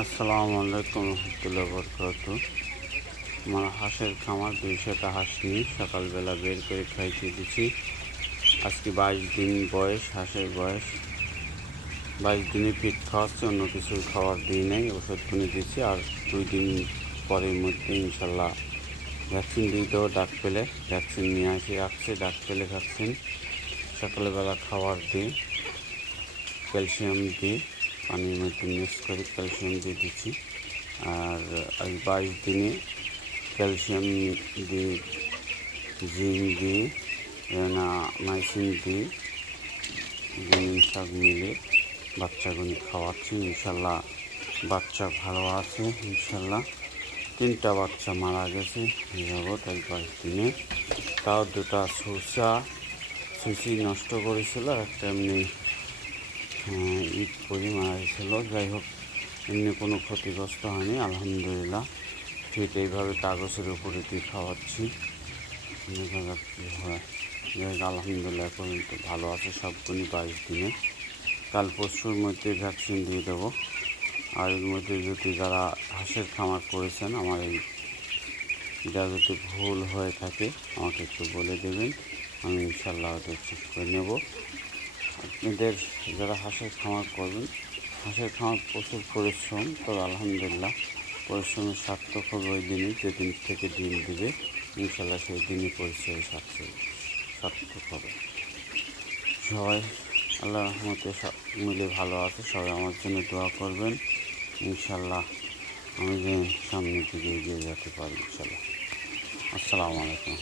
আসসালামু আলাইকুম রহমতুল্লাহ বরকাত। আমার হাঁসের খামার 200টা হাঁস নিয়ে সকালবেলা বের করে খাইতে দিচ্ছি। আজকে 22 দিন বয়স, হাঁসের বয়স 22 দিনে ফিট খাওয়াচ্ছে, অন্য কিছু খাবার দিই নাই, ওষুধ কিনে দিচ্ছি। আর 2 দিন পরের মধ্যে ইনশাল্লাহ ভ্যাকসিন দিয়ে দেবো। ডাক পেলে ভ্যাকসিন নিয়ে আসি রাখছে, ডাক পেলে ভ্যাকসিন সকালবেলা খাবার দিই, ক্যালসিয়াম দিই, পানির মধ্যে মিক্স করে ক্যালসিয়াম দিয়ে দিচ্ছি। আর আজ 22 দিনে ক্যালসিয়াম দিই, জিঙ্ক দিই, মাইসিন দিই, জিনিস সব মিলে বাচ্চাগুলি খাওয়াচ্ছি। ইনশাল্লাহ বাচ্চা ভালো আছে। ইনশাল্লাহ 3টা বাচ্চা মারা গেছে এই যাবৎ এই 22 দিনে। তাও 2টা সুসি নষ্ট করেছিল, একটা এমনি ঈদ পরি মারা গেছিলো। যাই হোক, এমনি কোনো ক্ষতিগ্রস্ত হয়নি, আলহামদুলিল্লাহ। ঠিক এইভাবে কাগজের উপরে দিয়ে খাওয়াচ্ছি, দেখা যাক কী হয়। যাই হোক, আলহামদুলিল্লাহ পর্যন্ত ভালো আছে সবগুলি 22 দিনে। কাল পরশুর মধ্যে ভ্যাকসিন দিয়ে দেবো। আর এর মধ্যে যদি যারা হাঁসের খামার করেছেন, আমার এটা যদি ভুল হয়ে থাকে আমাকে একটু বলে দেবেন, আমি ইনশাল্লাহ ওদের ঠিক করে নেব। আপনাদের যারা হাঁসের খামার করবেন, হাঁসের খামার প্রচুর পরিশ্রম, তবে আলহামদুলিল্লাহ পরিশ্রমের সার্থক হবে ওই দিনই, যেদিন থেকে ডিম দিবে। ইনশাল্লাহ সেই দিনই পরিশ্রমের সার্থক হবে। সবাই আল্লাহ রহমতে সব মিলে ভালো আছে। সবাই আমার জন্য দোয়া করবেন। ইনশাল্লাহ আমি যে সামনের দিকে এগিয়ে যেতে পারি ইনশাল্লাহ। আসসালামু আলাইকুম।